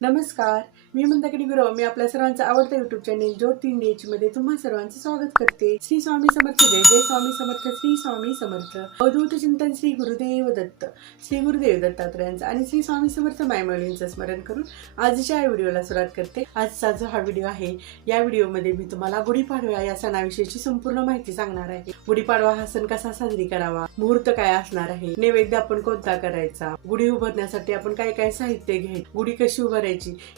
नमस्कार, मी मंदाकिनी गुरव. मी आपल्या सर्वांचा आवडता युट्यूब चॅनेल ज्योती इंडियाची मध्ये तुम्हा सर्वांचे स्वागत करते. श्री स्वामी समर्थ. जय जय स्वामी समर्थ. श्री स्वामी समर्थ. अवधूत चिंतन श्री गुरुदेव दत्त, श्री गुरुदेव दत्तात्रयांचं आणि श्री स्वामी समर्थ मायमौलींचं स्मरण करून आजच्या या व्हिडिओला सुरुवात करते. आजचा जो हा व्हिडिओ आहे, या व्हिडिओमध्ये मी तुम्हाला गुढीपाडवा या सणाविषयीची संपूर्ण माहिती सांगणार आहे. गुढीपाडवा हा सण कसा साजरी करावा, मुहूर्त काय असणार आहे, नैवेद्य आपण कोणता करायचा, गुढी उभारण्यासाठी आपण काय काय साहित्य घ्यायचे, गुढी कशी उभारायची,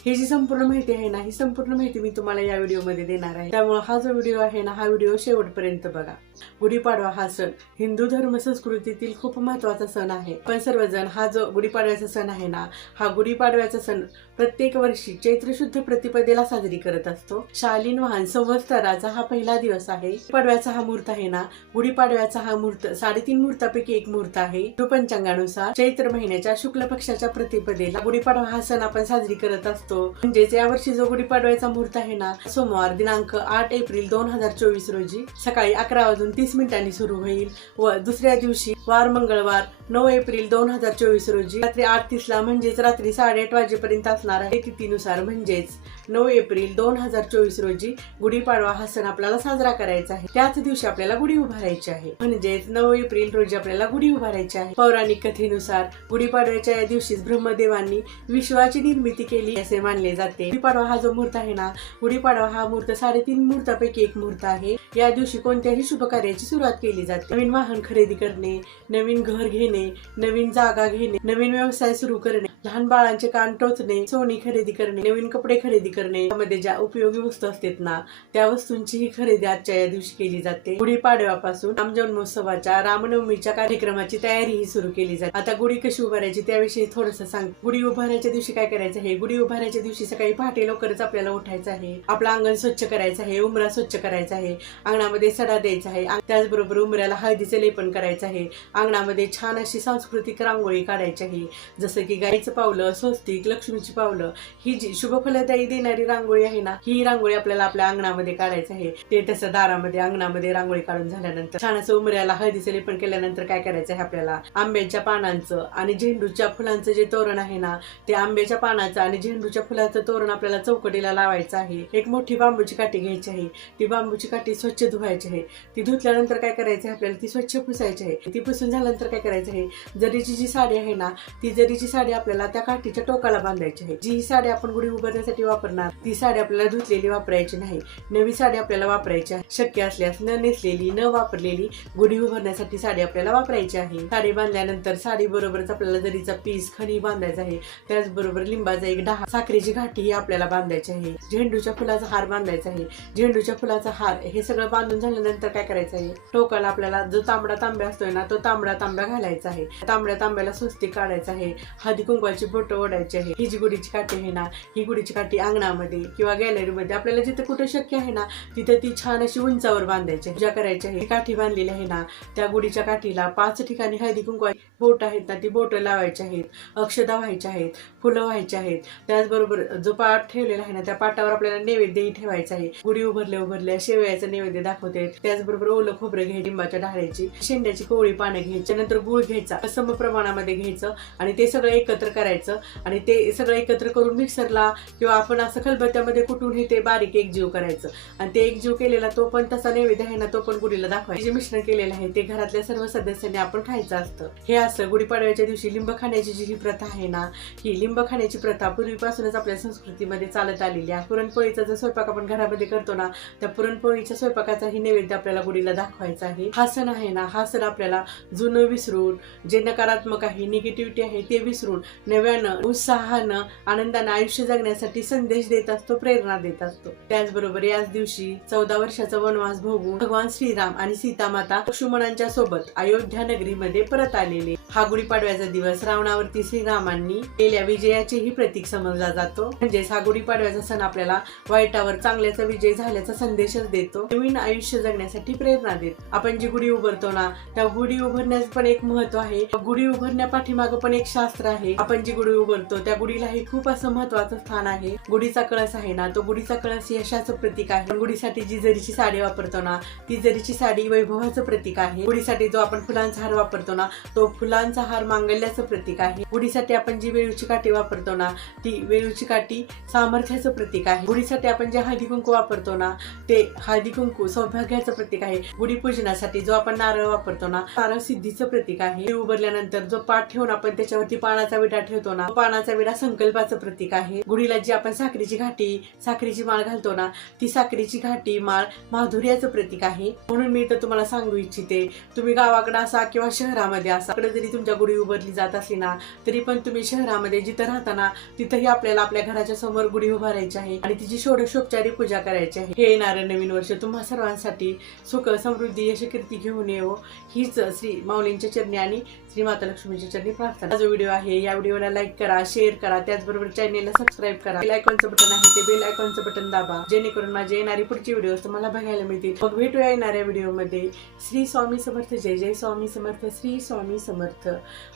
ही जी संपूर्ण माहिती आहे ना, ही संपूर्ण माहिती मी तुम्हाला या व्हिडिओमध्ये देणार आहे. त्यामुळे हा जो व्हिडिओ आहे ना, हा व्हिडिओ शेवटपर्यंत बघा. गुढीपाडवा हा सण हिंदू धर्म संस्कृतीतील खूप महत्त्वाचा सण आहे. पण सर्वजण हा जो गुढीपाडव्याचा सण आहे ना, हा गुढीपाडव्याचा सण प्रत्येक वर्षी चैत्र शुद्ध प्रतिपदेला साजरी करत असतो. शालिवाहन संवत्सराचा हा पहिला दिवस आहे. गुढीपाडव्याचा हा मुहूर्त आहे ना, गुढीपाडव्याचा हा मुहूर्त 3.5 मुहूर्तापैकी एक मुहूर्त आहे. पंचांगानुसार चैत्र महिन्याच्या शुक्ल पक्षाच्या प्रतिपदेला गुढीपाडवा हा सण आपण साजरी करत असतो. म्हणजेच यावर्षी जो गुढीपाडव्याचा मुहूर्त आहे ना, सोमवार दिनांक 8 एप्रिल 2024 रोजी सकाळी 11:30 सुरू होईल व दुसऱ्या दिवशी वार मंगळवार 9 एप्रिल 2024 रोजी रात्री 8:30 म्हणजेच रात्री 8:30 वाजेपर्यंत असणार आहे. तिथीनुसार म्हणजेच 9 एप्रिल 2024 रोजी गुढीपाडवा हा सण आपल्याला साजरा करायचा आहे. त्याच दिवशी आपल्याला गुढी उभारायची आहे. म्हणजेच 9 एप्रिल रोजी आपल्याला गुढी उभारायची आहे. पौराणिक कथेनुसार गुढीपाडव्याच्या या दिवशीच ब्रह्मदेवांनी विश्वाची निर्मिती केली असे मानले जाते. गुढीपाडवा हा जो मुहूर्त आहे ना, गुढीपाडवा हा मुहूर्त 3.5 मुहूर्तापैकी एक मुहूर्त आहे. या दिवशी कोणत्याही शुभ कार्याची सुरुवात केली जाते. नवीन वाहन खरेदी करणे, नवीन घर घेणे, नवीन जागा घेणे, नवीन व्यवसाय सुरू करणे, लहान बाळांचे कान टोचणे, सोने खरेदी करणे, नवीन कपडे खरेदी करणे, त्यामध्ये ज्या उपयोगी वस्तू असतात ना, त्या वस्तूंची ही खरेदी आजच्या या दिवशी केली जाते. गुढीपाडव्यापासून राम जन्मोत्सवाच्या, रामनवमीच्या कार्यक्रमाची तयारी ही सुरू केली जाते. आता गुढी कशी उभारायची त्याविषयी थोडंसं सांग. गुढी उभारायच्या दिवशी काय करायचं आहे? गुढी उभारायच्या दिवशी सकाळी पहाटे लवकरच आपल्याला उठायचं आहे. आपलं अंगण स्वच्छ करायचं आहे, उंबरा स्वच्छ करायचा आहे, अंगणामध्ये सडा द्यायचा आहे, त्याचबरोबर उंबऱ्याला हळदीचे लेपन करायचं आहे, अंगणामध्ये छान अशी सांस्कृतिक रांगोळी काढायची आहे, जसं की गाईचं पावलं, स्वस्तिक, लक्ष्मीची पावलं, ही जी शुभफलदायी देणारी रांगोळी आहे ना, ही रांगोळी आपल्याला आपल्या अंगणामध्ये काढायचं आहे. ते तसं दारामध्ये अंगणामध्ये रांगोळी काढून झाल्यानंतर छान असं उंबऱ्याला हळदीचे लेपन केल्यानंतर काय करायचं आहे आपल्याला, आंब्याच्या पानांचं आणि झेंडूच्या फुलांचं जे तोरण आहे ना, ते आंब्याच्या पानाचं आणि झेंडूच्या फुलाचं तोरण आपल्याला चौकटीला लावायचं आहे. एक मोठी बांबूची काठी घ्यायची आहे. ती बांबूची काठी स्वच्छ धुवायची आहे. ती धुतल्यानंतर काय करायचं आहे आपल्याला, ती स्वच्छ पुसायची आहे. ती पुसून झाल्यानंतर काय करायचं आहे, जरीची जी साडी आहे ना, ती जरीची साडी आपल्याला त्या काठीच्या टोकाला बांधायची आहे. जी साडी आपण गुढी उभारण्यासाठी वापरणार, ती साडी आपल्याला धुतलेली वापरायची नाही, नवी साडी आपल्याला वापरायची आहे. शक्य असल्यास न नेसलेली, न वापरलेली गुढी उभारण्यासाठी साडी आपल्याला वापरायची आहे. साडी बांधल्यानंतर साडी बरोबरच आपल्याला जरीचा पीस, खणी बांधायचा आहे. त्याचबरोबर लिंबाचा एक डहा, साखरेची घाटी ही आपल्याला बांधायची आहे. झेंडूच्या फुलाचा हार बांधायचा आहे. झेंडूच्या फुलाचा हार हे सगळं बांधून झाल्यानंतर काय करायचं आहे, टोकाला आपल्याला जो तांबडा तांब्या असतोय ना, तो तांबडा तांब्या घालायचा आहे. तांबड्या तांब्याला स्वस्तिक काढायचं आहे. हळदी कुंकवाची बोटं ओढायची आहे. ही जी गुढीची काठी आहे ना, ही गुढीची काठी अंगणामध्ये किंवा गॅलरीमध्ये आपल्याला जिथे कुठे शक्य आहे ना, तिथे ती छान अशी उंचावर बांधायची, पूजा करायची आहे. काठी बांधलेली आहे ना, त्या गुढीच्या काठीला 5 ठिकाणी हळदी कुंकवाची बोट आहेत ना, ती बोटं लावायची आहेत, अक्षदा व्हायच्या आहेत, फुलं व्हायची आहेत. त्याचबरोबर जो पाट ठेवलेला आहे ना, त्या पाटावर आपल्याला नैवेद्यही ठेवायचा आहे. गुढी उभारल्या शेवयाचा नैवेद्य दाखवते. त्याचबरोबर ओलं खोबरं घ्यायचं, लिंबाच्या डहाळ्याची, शेंड्याची कोवळी पानं घ्यायची, नंतर गुळ घ्यायचा, सम प्रमाणामध्ये घ्यायचं आणि ते सगळं एकत्र करायचं. आणि ते सगळं एकत्र करून मिक्सरला किंवा आपण असं खलबत्त्यामध्ये कुटून हे ते बारीक एकजीव करायचं. आणि ते एकजीव केलेला तो पण तसा नैवेद्य आहे ना, तो पण गुढीला दाखवायचं. जे मिश्रण केलेलं आहे ते घरातल्या सर्व सदस्यांनी आपण खायचं असतं. हे असं गुढीपाडव्याच्या दिवशी लिंब खाण्याची जी ही प्रथा आहे ना, ही लिंब खाण्याची प्रथा पूर्वीपासूनच आपल्या संस्कृतीमध्ये चालत आलेली आहे. पुरणपोळीचा जो स्वयंपाक आपण घरामध्ये करतो ना, त्या पुरणपोळीच्या स्वयंपाकाचा ही नैवेद्य आपल्याला गुढीला दाखवायचा आहे. हा सण आहे ना, हा सण आपल्याला जुनं विसरून, जे नकारात्मक आहे, निगेटिव्हिटी आहे ते विसरून नव्यानं, उत्साहानं, आनंदानं आयुष्य जगण्यासाठी संदेश देत असतो, प्रेरणा देत असतो. त्याचबरोबर याच दिवशी 14 वर्षाचा वनवास भोगून भगवान श्रीराम आणि सीतामाता लक्ष्मणांच्या सोबत अयोध्या नगरीमध्ये परत आलेले. हा गुढीपाडव्याचा दिवस रावणावरती श्रीरामांनी केलेल्या विजयाचेही प्रतीक समजला जातो. म्हणजेच हा गुढीपाडव्याचा सण आपल्याला वाईटावर चांगल्याचा विजय झाल्याचा संदेशच देतो, नवीन आयुष्य जगण्यासाठी प्रेरणा देतो. आपण जी गुढी उभारतो ना, त्या गुढी उभारण्यास पण एक महत्व आहे. गुढी उभारण्यापाठीमागं पण एक शास्त्र आहे. आपण आपण जी गुढी उभारतो त्या गुढीला हे खूप असं महत्वाचं स्थान आहे. गुढीचा कळस आहे ना, तो गुढीचा कळस यशाचं प्रतीक आहे. गुढीसाठी जी जरीची साडी वापरतो ना, ती जरीची साडी वैभवाचं प्रतीक आहे. गुढीसाठी जो आपण फुलांचा हार वापरतो ना, तो फुलांचा हार मांगल्याचं प्रतीक आहे. गुढीसाठी आपण जी वेळूची काठी वापरतो ना, ती वेळूची काठी सामर्थ्याचं प्रतीक आहे. गुढीसाठी आपण जे हळदी कुंकू वापरतो ना, ते हळदी कुंकू सौभाग्याचं प्रतीक आहे. गुढी पूजनासाठी जो आपण नारळ वापरतो ना, नारळ सिद्धीचं प्रतीक आहे. उभारल्यानंतर जो पाठ ठेवून आपण त्याच्यावरती पानाचा विडा ठेवतो ना, पानाचा विडा संकल्पाचं प्रतीक आहे. गुढीला जी आपण साखरेची घाटी, साखरेची माळ घालतो ना, ती साखरेची घाटी माळ माधुर्याचं प्रतीक आहे. म्हणून मी तर तुम्हाला सांगू इच्छिते, तुम्ही गावाकडे असा किंवा शहरामध्ये असा, जरी तुमच्या गुढी उभारली जात असली ना, तरी पण तुम्ही शहरामध्ये जिथं राहता ना, तिथंही आपल्याला आपल्या घराच्या समोर गुढी उभारायची आहे आणि तिची षोडशोपचारी पूजा करायची आहे. हे येणारं नवीन वर्ष तुम्हा सर्वांसाठी सुख समृद्धी यश कीर्ती घेऊन येवो, हीच श्री माऊलींच्या चरणी आणि श्री माता लक्ष्मीच्या चरणी प्रार्थना. जो व्हिडिओ आहे या व्हिडिओला लाईक करा, शेअर करा, त्याचबरोबर चॅनेलला सबस्क्राईब करा. बेल आयकॉनचं बटन आहे ते बेल आयकॉनचं बटन दाबा, जेणेकरून माझे येणारी पुढची व्हिडिओ तुम्हाला बघायला मिळतील. मग भेटूया येणाऱ्या व्हिडिओमध्ये. श्री स्वामी समर्थ. जय जय स्वामी समर्थ. श्री स्वामी समर्थ.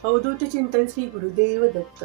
अवधूत चिंतन श्री गुरुदेव दत्त.